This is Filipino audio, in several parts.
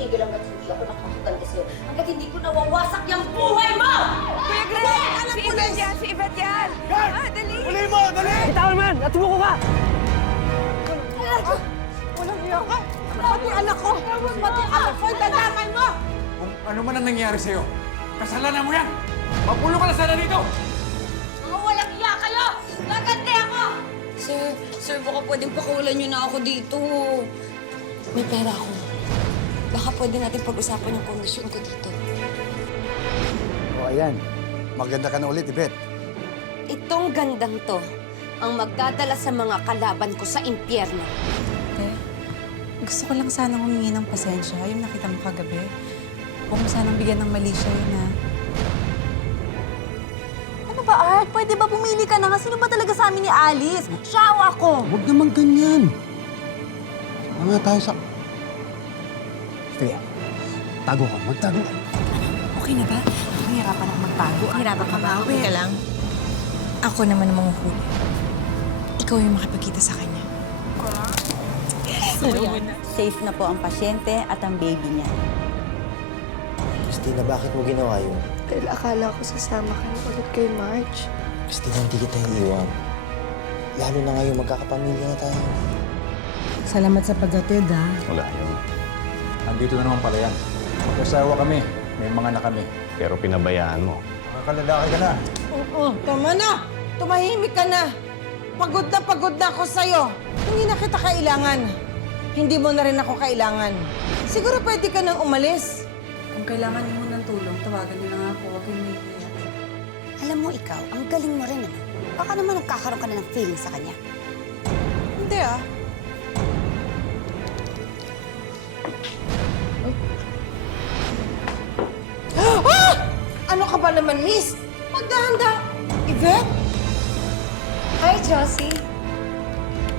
titigil hanggat hindi ako nakakaganda sa'yo. Hanggat hindi ko nawawasak yung buhay mo! Kuya Glenn! Si Yvette yan! Si Yvette yan! Dali! Dali mo! Dali! Bitawan man! At sumuko ka! Walang iyak ka! Pati anak ko! Pati anak ko! Dadamay mo! Kung ano man ang nangyari sa'yo, kasalanan mo yan! Mapulo ka na sana dito! Mga walang iya kayo! Gagante ako! Sir, baka pwedeng pakawalan niyo na ako dito. May pera ako. Baka pwede natin pag-usapan yung kondisyon ko dito. O ayan, maganda ka na ulit, Yvette. Itong gandang to ang magdadala sa mga kalaban ko sa impyerno. Gusto ko lang sanang humingi ng pasensya, yung nakita mo kagabi. Huwag mo sanang bigyan ng mali siya yun, ha? Ano ba, Art? Pwede ba pumili ka na nga? Sino ba talaga sa amin ni Alice? Siya o ako? Huwag naman ganyan. Mga tayo sa... Sige, tago ka. Magtago ka. Okay na ba? Nahihirapan ako magtago. Hirapan ka ba? Okay ka lang. Ako naman ang manguhuli. Ikaw yung makipagkita sa kanya. Safe na po ang pasyente at ang baby niya. Christina, bakit mo ginawa yun? Dahil akala ko sasama ka na ulit kay Marge. Christina, hindi kita iiwan. Lalo na ngayon, magkakapamilya na tayo. Salamat sa paghatid, ha? Wala yun. Andito na naman pala yan. Mag-asawa kami. May mga anak kami. Pero pinabayaan mo. Makakalalaki ka na. Oo, tama na! Tumahimik ka na! Pagod na ako sa'yo! Hindi na kita kailangan. Hindi mo na rin ako kailangan. Siguro pwede ka nang umalis. Kung kailangan mo ng tulong, tawagan niyo lang ako. Huwag kayong nahihiya. Alam mo ikaw, ang galing mo rin, ano? Baka naman nagkakaroon ka na ng feeling sa kanya. Hindi ah. Ah! Ano ka ba naman, miss? Magdahanda. Yvette? Hi, Josie.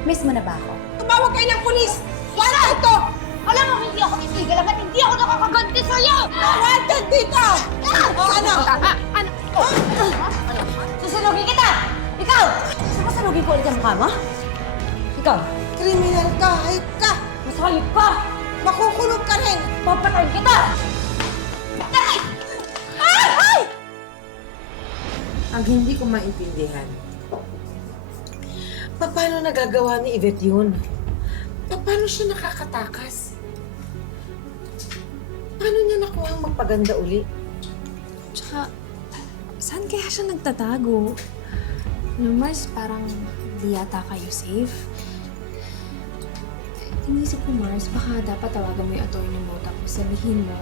Miss mo na ba ako? Tumawag kayo ng pulis! Wala ito! Alam mo, hindi ako titigil hanggat hindi ako nakakaganti sa'yo! Wanted dito! O ano? Susunugin kita! Ikaw! Susunugin ko ulit ang mukha mo? Ikaw! Kriminal ka, hayop ka! Mas hayop ka! Makukulong ka rin! Papatayin kita! Ay! Ay! Ay! Ang hindi ko maintindihan, paano nagagawa ni Yvette yun? Paano siya nakakatakas? Paano niya nakuha magpaganda uli? Tsaka, saan kaya siya nagtatago? No, Mars, parang di yata kayo safe. Inisip ko, Mars, baka dapat tawagan mo yung attorney mo tapos sabihin mo,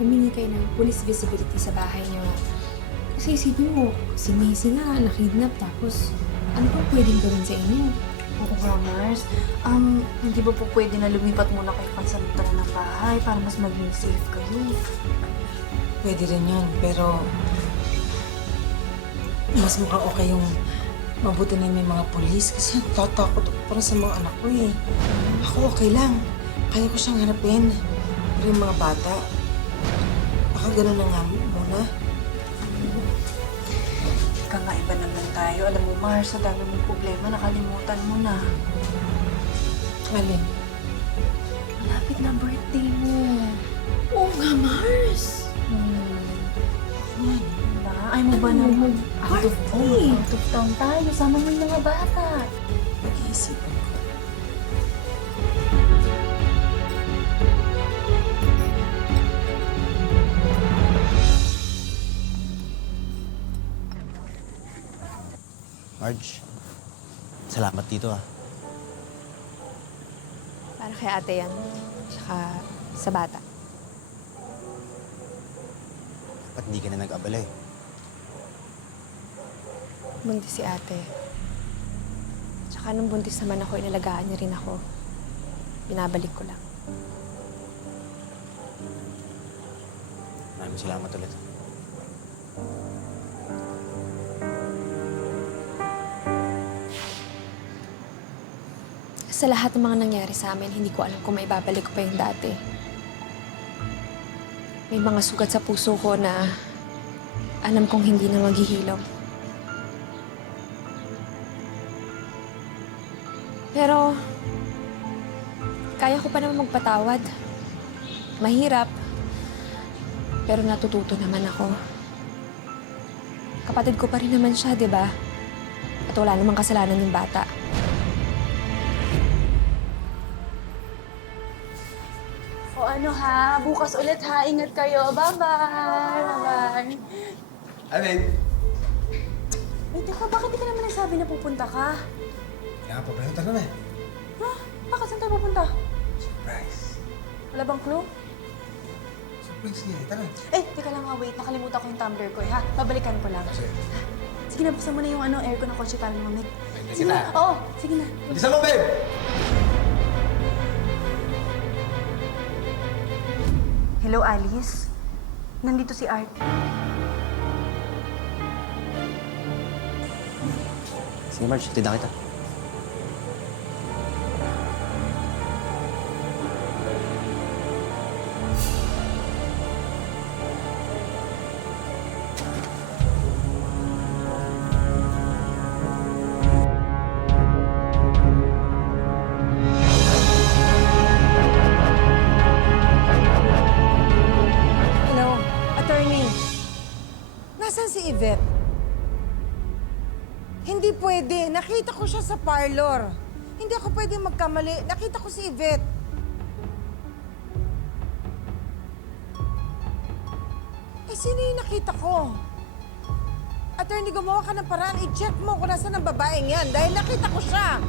humingi kayo ng police visibility sa bahay niyo. Kasi isipin mo, si Macy nga, nakidnap tapos ano pa pwedeng gawin sa inyo? Oo nga, Mars. Hindi ba po pwede na lumipat muna kayo pansamantala ng bahay para mas maging safe kayo? Pwede rin yun, pero mas mukhang okay yung mabuti na may mga polis kasi tatakot ako para sa mga anak ko eh. Ako okay lang. Kaya ko siyang hanapin. Pero yung mga bata, baka ganun na nga muna. Ika nga, iba naman tayo. Alam mo, Mars, sa dami mong problema, nakalimutan mo na. Alin? Malapit na birthday mo. Oo nga, Mars. Diba? Ay mo ba na out of town tayo? Sama mo yung mga bata. Nag-iisipan ko. Marge, salamat dito ah. Para kay ate yan. Tsaka sa bata. Ba't hindi ka na nag-abalay? Buntis si ate. Tsaka nung buntis naman ako, inalagaan niya rin ako. Binabalik ko lang. Maraming salamat ulit. Sa lahat ng mga nangyari sa amin, hindi ko alam kung maibabalik ko pa yung dati. May mga sugat sa puso ko na alam kong hindi na maghihilom. Pero, kaya ko pa naman magpatawad. Mahirap. Pero natututo naman ako. Kapatid ko pa rin naman siya, di ba? At wala namang kasalanan ng bata. O ano ha, bukas ulit ha. Ingat kayo. Bye-bye. Bye-bye. Alin? Wait, teka, bakit di ka naman nagsabi na pupunta ka? Kaya nga pa pala, tara na. Ha? Bakit saan tayo pupunta? Surprise. Wala bang clue? Surprise niya, tara. Eh, teka lang ha, wait. Nakalimutan ko yung tumbler ko ha. Babalikan ko lang. Sige na, buksan mo na yung aircon ng kotse para lumamig. Sige na. Oo, sige na. Isa mo, babe! Hello, Alice. Nandito si Art. Sige, Marge, tinda kita. Hello, attorney. Nasaan si Yvette? Hindi pwede. Nakita ko siya sa parlor. Hindi ako pwede magkamali. Nakita ko si Yvette. Eh, sino yung nakita ko? Attorney, gumawa ka ng paraan. I-check mo kung nasaan ang babaeng yan dahil nakita ko siya.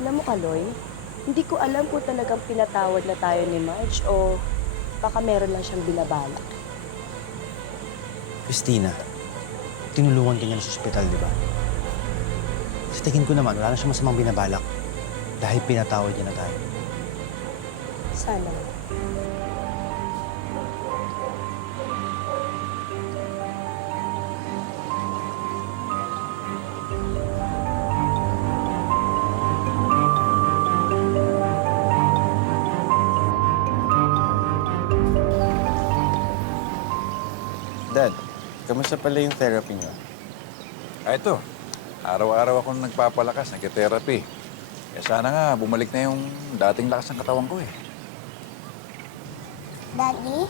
Alam mo, Kaloy, hindi ko alam kung talagang pinatawad na tayo ni Marge o baka meron lang siyang binabalak. Christina, tinulungan ka niya sa ospital, di ba? Sa tingin ko naman, wala na siyang masamang binabalak dahil pinatawad niya na tayo. Sana. Dad, kamusta pala yung therapy niyo? Ito. Araw-araw akong nagpapalakas, nag-therapy. Eh sana nga, bumalik na yung dating lakas ng katawan ko eh. Daddy,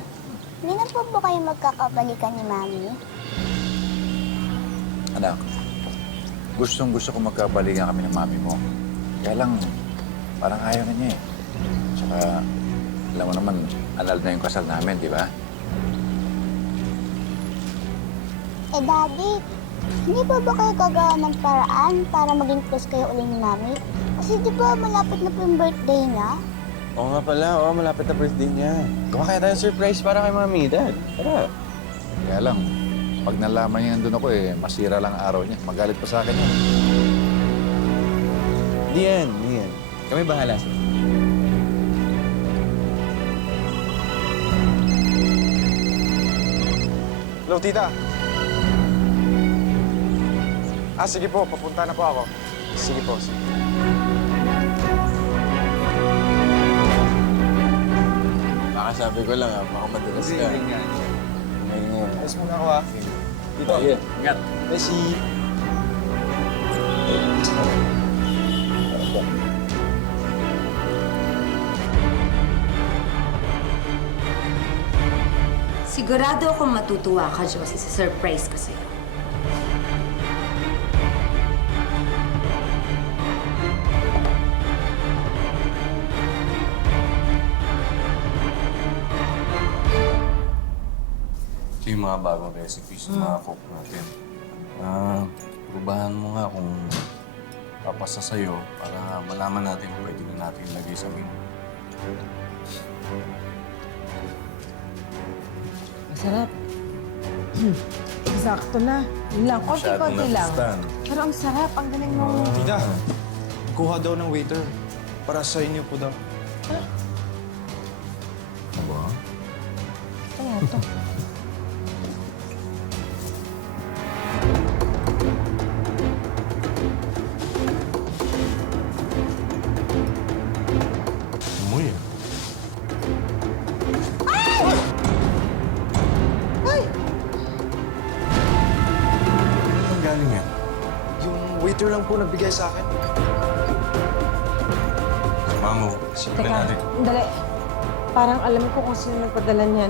hindi na po ba kayo magkakabalikan ni Mami? Anak, gustong-gusto ko magkabalikan kami ng mami mo. Kaya lang, parang ayaw na niya eh. Tsaka, alam mo naman, anal na yung kasal namin, di ba? Eh, Daddy, hindi pa ba kayo gagawa ng paraan para maging close kayo ulit ni Mami? Kasi di ba malapit na po yung birthday niya? Oo nga pala, malapit na birthday niya. Gawa kaya tayong surprise para kay Mami, Dad. Tara. Kaya lang, pag nalaman niya nandun ako eh, masira lang ang araw niya. Magalit pa sa akin yun. Di yan. Kami bahala sa'yo. Hello, tita. Sige po, papunta na po ako. Sige po, sige. Baka sabi ko lang, baka madulas ka. Ngayon. Alas muna ako, Dito. Sige, ingat. Bessie. Sigurado akong matutuwa ka, Josie, sa surprise ko sa'yo. Ito yung mga bagong recipes ng mga cook natin. Probahan mo nga kung papasa sa'yo para malaman natin kung pwede na natin ilagay sa menu. Masarap. Eksakto na. Yun lang, konti-konti lang. Pero ang sarap, ang galing mo. Tita, kuha daw ng waiter para sa inyo po daw. Aba? Ito nga ito. Peter lang po nagbigay sa akin. Mamo, silipin Teka, natin. dali. Parang alam ko kung sino nagpadala niyan.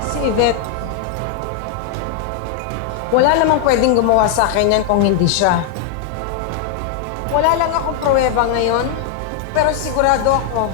Si Yvette. Wala namang pwedeng gumawa sa akin yan kung hindi siya. Wala lang akong pruweba ngayon, pero sigurado ako.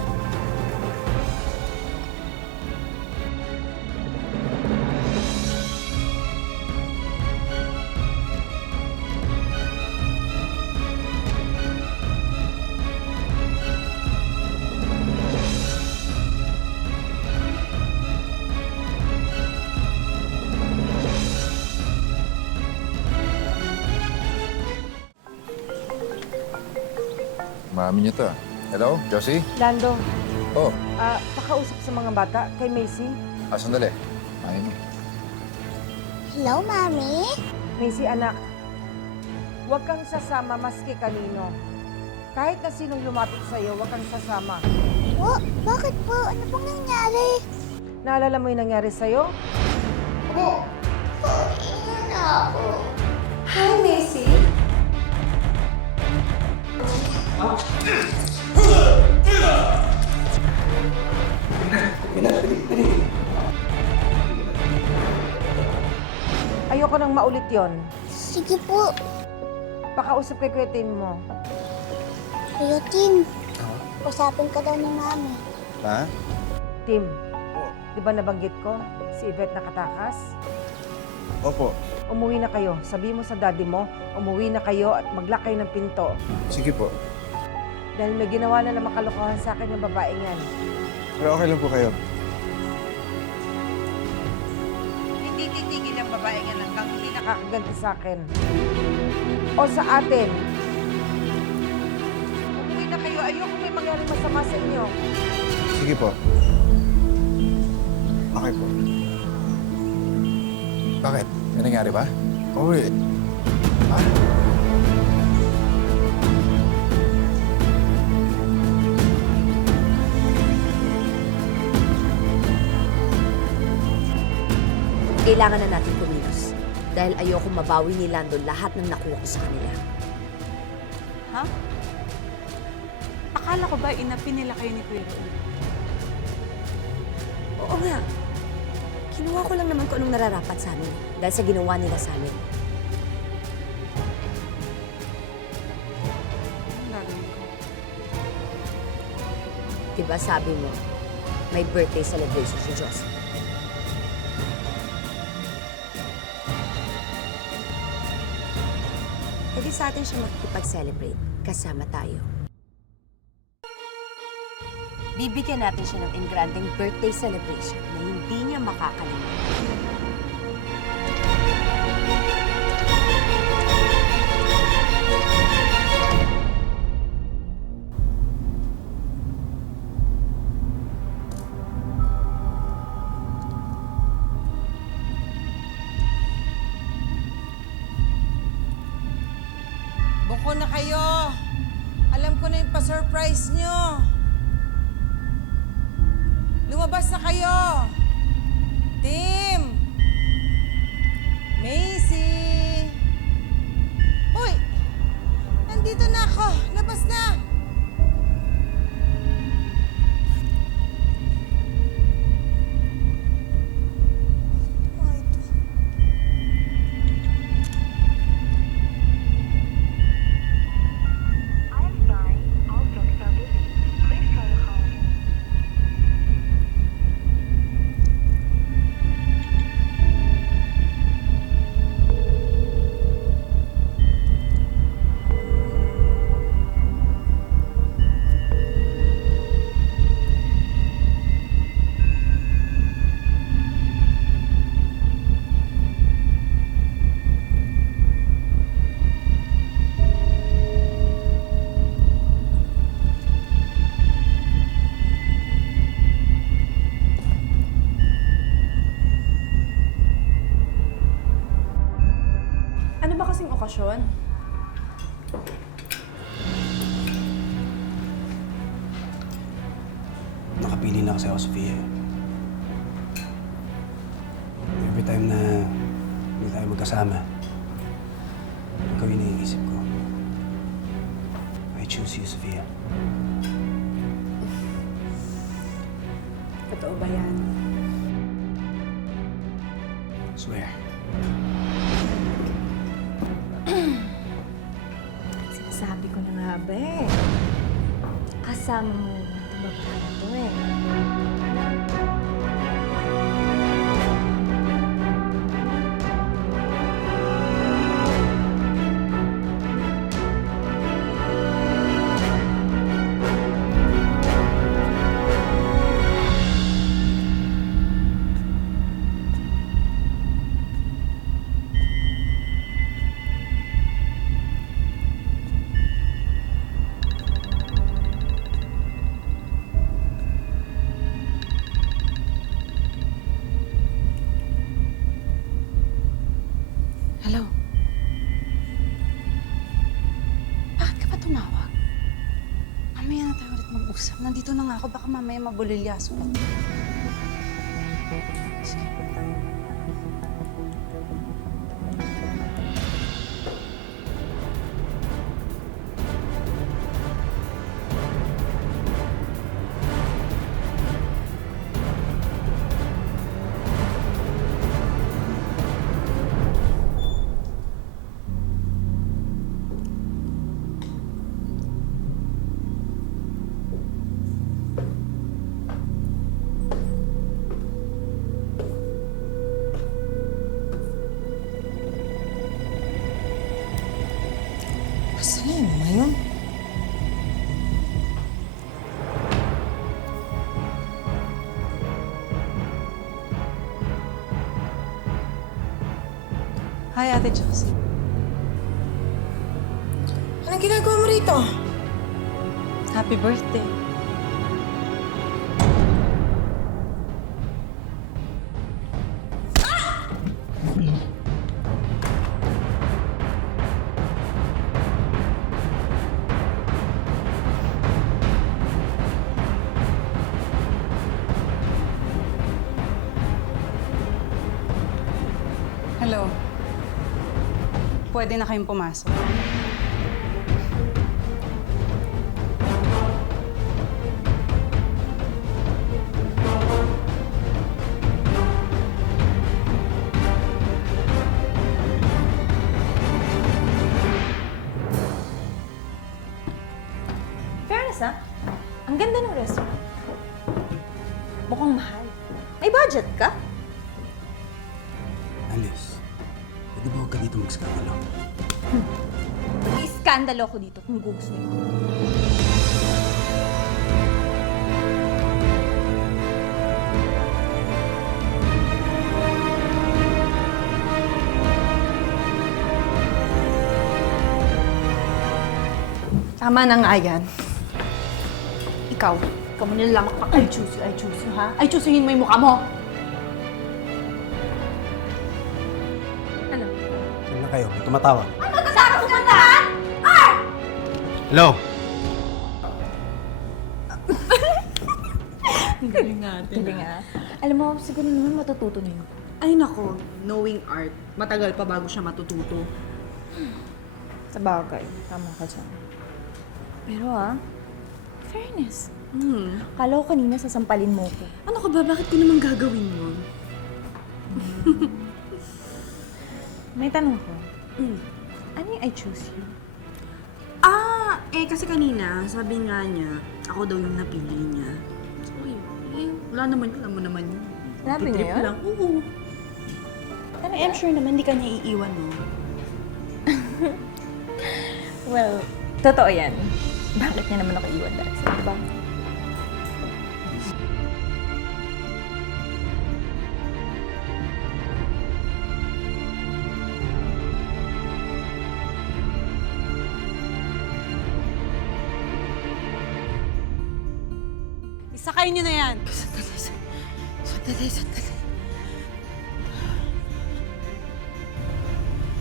Mami niyo to. Hello, Josie? Lando, Oh, pakausap sa mga bata kay Macy. sandali. Mami mo. Hello, Mami? Macy, anak. Huwag kang sasama maski kanino. Kahit na sinong lumapit sa'yo, huwag kang sasama. Po, bakit po? Ano pong nangyari? Naalala mo yung nangyari sa'yo? Po, iyan na ako. Hi, Macy. Ayoko nang maulit yon. Sige po, Pakausap kay Kuya Tim mo. Kuya Tim. Usapin ka daw ni Mami. Ha? Tim, di ba nabanggit ko si Yvette nakatakas? Opo. Umuwi na kayo. Sabi mo sa daddy mo, umuwi na kayo at mag-lock kayo ng pinto. Sige po. Dahil may ginawa na naman kalokohan sa akin yung babaeng yan. Pero okay lang po kayo. Hindi titigil ang babaeng yan hanggang hindi nakakaganti sa akin. O sa atin. Umuwi na kayo. Ayoko may mangyari masama sa inyo. Sige po. Okay po. Bakit? May nangyari ba? Oo eh. Kailangan na natin kumilos. Dahil ayoko mabawi ni Lando lahat ng nakuha ko sa kanila. Ha? Akala ko ba inapin nila kayo ni Kuya Raul? Oo nga. Kinuha ko lang naman kung anong nararapat sa amin dahil sa ginawa nila sa amin. Anong gagawin ko? Diba sabi mo, may birthday celebration si Josie. E di sa atin siya makikipag-celebrate kasama tayo. Bibigyan natin siya ng engrandeng birthday celebration na hindi niya makakalimutan. Buko na kayo. Alam ko na yung pa-surprise nyo. Lumabas na kayo. Tim! Macy! Uy! Nandito na ako. Labas na! Ano ba kasing okasyon? Nakapili na kasi ako, Sofia. Every time na hindi tayo magkasama, choose you, Sofia. Totoo ba yan? Swear. Sinasabi ko na nga ba eh. Kasama mo yung babae na to eh. Hello? Bakit ka pa tumawag? Mamaya na tayo ulit mag-usap. Nandito na nga ako. Baka mamaya mabulilyaso ako. Sige. Asan na yung mga yun? Hi, Ate Josie. Anong ginagawa mo rito? Happy birthday. Hello. Pwede na kayong pumasok. Fairness ah, ang ganda ng restaurant. Mukhang mahal. May budget ka? Alice, pwede ba huwag ka dito mag-skandalo? Mag-iskandalo ko dito kung gusto mo. Tama na nga yan. Ikaw mo nilalang pa, I choose you, ha? I choose mo yung mukha mo. Ano? Saan na kayo? May tumatawag. Ano? Kasama ko puntahan? Art! Hello? Galing natin. Galing nga. Alam mo, siguro naman matututo na yun. Ay nako, knowing art, matagal pa bago siya matututo. Sa bagay, tama ka dyan. Pero fairness. Kala ko kanina sasampalin mo ko. Ano ka ba? Bakit ko naman gagawin yun? May tanong ko. Ano yung I choose you? Kasi kanina, sabi nga niya, ako daw yung napili niya. So, wala naman, alam mo naman yun. Sabi niya yun? Lang. Oo. I'm sure naman, hindi ka niya iiwan, no? Well, totoo yan. Bakit niya naman ako iwan dahil sa iba? Isakay niyo na yan. Sandali.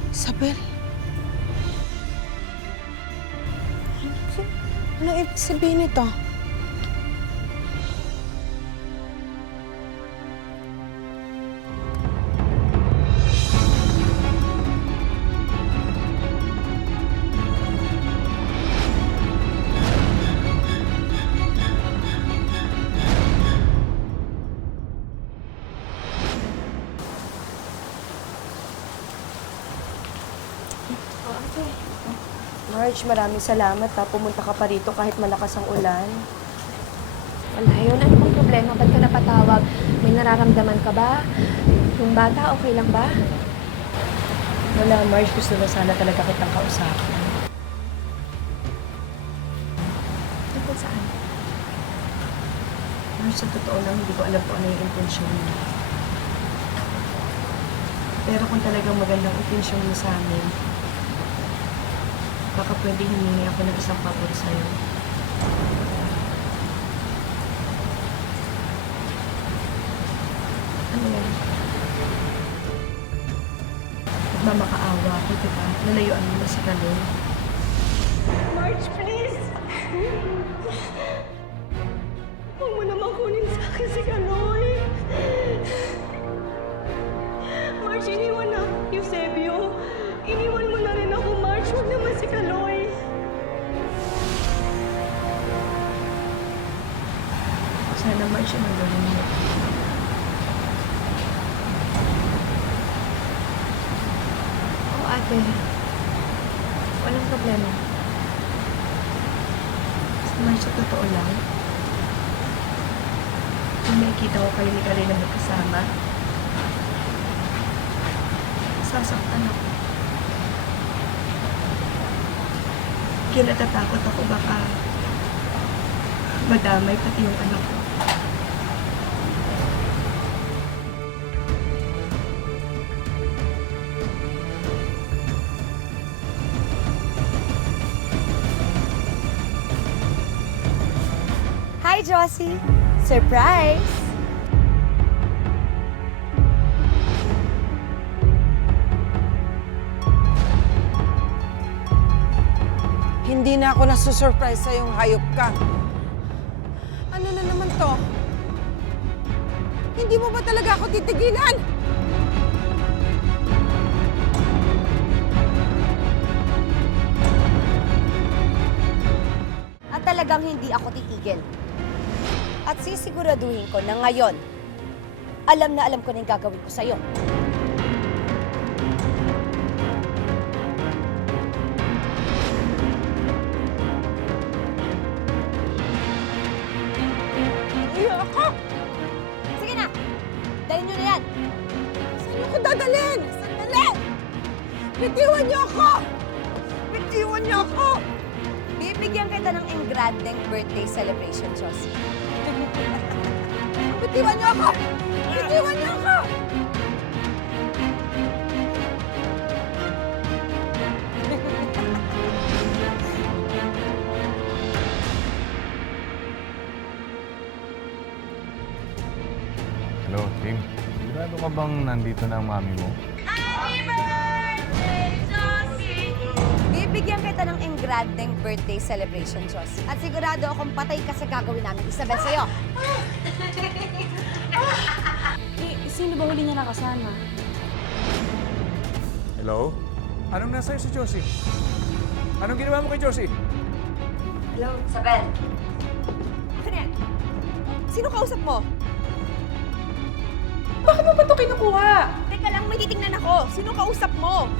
Isabel? Anong ibig sabihin nito? Marge, maraming salamat ha. Pumunta ka pa rito kahit malakas ang ulan. Wala yun. Ano bang problema? Ba't ka napatawag? May nararamdaman ka ba? Yung bata, okay lang ba? Wala, Marge. Gusto na sana talaga kitang kausapin. Tungkol saan? Marge, sa totoo lang, hindi ko alam kung ano yung intensyon mo. Pero kung talagang magandang intensyon mo sa amin, baka pwede hiningi ako ng isang pabor sa'yo. Ano yan? Nagmamakaawa ako, diba? Nalayuan mo na si Kalon. Marge, please! Huwag mo naman kunin sa akin si Kaloy. Marge, iniwan na Eusebio. Iniwan mo na rin ako, Marge. Huwag naman si Kaloy. Sana, Marge, ang gawin mo. Oo, ate. Walang problema. Marge, sa totoo lang, kung nakikita ko kayo ni Kalay na magkasama, sasaktan ako. Kaya natatakot ako baka madamay pati yung anak ko. Hi, Josie! Surprise! Hindi na ako nasusurprise sa yung hayop ka. Ano na naman to? Hindi mo ba talaga ako titigilan? At talagang hindi ako titigil. At sisiguraduhin ko na ngayon, alam na alam ko na yung gagawin ko sa'yo. Iya ako! Sige na! Dalhin nyo na yan! Saan niyo ko dadalhin? Sandali! Bitiwan niyo ako! Bitiwan niyo ako! Bibigyan kita ng engrandeng birthday celebration, Josie. Bitiwan niyo ako! Bitiwan niyo ako! Hello, Tim. Sigurado ka bang nandito na ang mami mo? Bibigyan kita ng engrandeng birthday celebration, Josie. At sigurado akong patay ka sa gagawin namin, Isabel, sa'yo. Sino ba huli niya nakasama? Hello? Anong nasa si Josie? Anong ginawa mo kay Josie? Hello, Isabel. Akin yan. Sino kausap mo? Bakit mo ba ito kinukuha? Teka lang, may titingnan ako. Sino kausap mo?